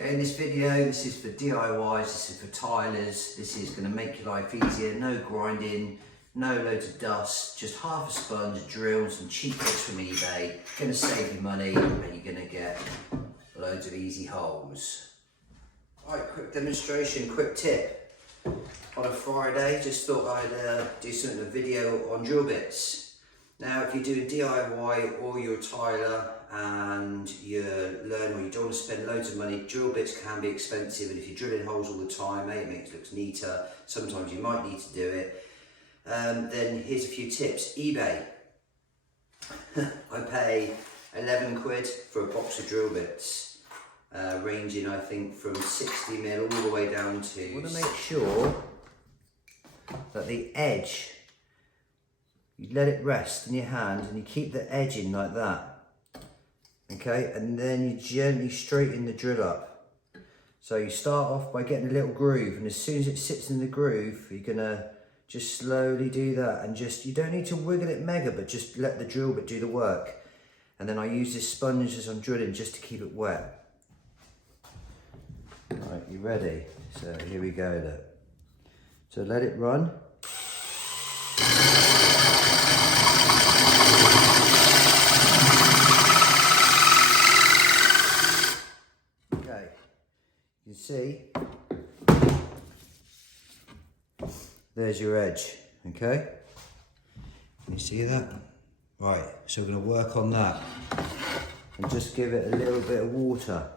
Okay, in this video, this is for DIYs, this is for tilers, this is going to make your life easier, no grinding, no loads of dust, just half a sponge, a drill, and some cheap bits from eBay. Going to save you money and you're going to get loads of easy holes. Alright, quick demonstration, quick tip. On a Friday, just thought I'd do something, a video on drill bits. Now, if you're doing DIY or you're a tiler and you're learning or you don't want to spend loads of money, drill bits can be expensive, and if you're drilling holes all the time, it makes it look neater. Sometimes you might need to do it. Then here's a few tips. eBay. I pay 11 quid for a box of drill bits, ranging I think from 60mm all the way down to... You want to make sure that the edge, you let it rest in your hand and you keep the edge in like that, okay, and then you gently straighten the drill up. So you start off by getting a little groove, and as soon as it sits in the groove, you're gonna just slowly do that, and just, you don't need to wiggle it mega, but just let the drill bit do the work. And then I use this sponge as I'm drilling just to keep it wet. Right, you ready? So here we go, look. So let it run. Okay, you can see, there's your edge, okay? Can you see that? Right, so we're going to work on that and just give it a little bit of water.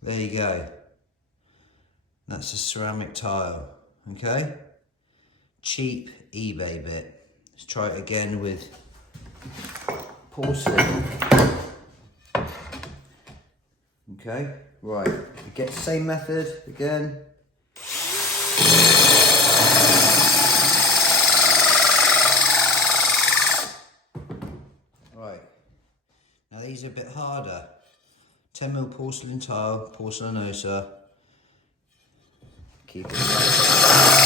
There you go. That's a ceramic tile, okay? Cheap eBay bit. Let's try it again with porcelain. Okay, right. You get the same method again. Right. Now these are a bit harder. 10mm porcelain tile, porcelainosa. Keep it right.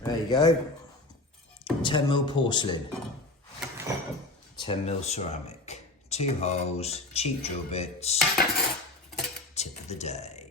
There you go, 10mm porcelain, 10mm ceramic, 2 holes, cheap drill bits, tip of the day.